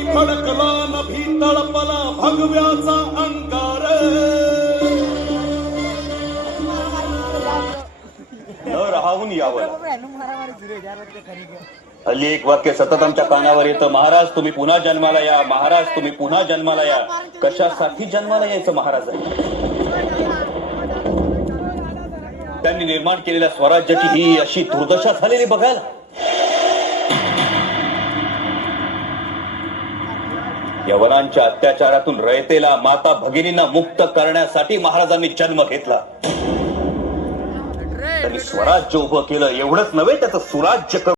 क्षणी फडकला नभी तळपला भगव्याचा अंकार न राहून यावं. हल्ली एक वाक्य सतत आमच्या कानावर येतं, महाराज तुम्ही पुन्हा जन्माला या, महाराज तुम्ही पुन्हा जन्माला या. कशासाठी जन्माला यायचं महाराज? त्यांनी निर्माण केलेल्या स्वराज्याची ही अशी दुर्दशा झालेली बघायला. यवनांच्या अत्याचारातून रयतेला माता भगिनींना मुक्त करण्यासाठी महाराजांनी जन्म घेतला. त्यांनी स्वराज्य उभं केलं, एवढंच नव्हे त्याचं सुराज्य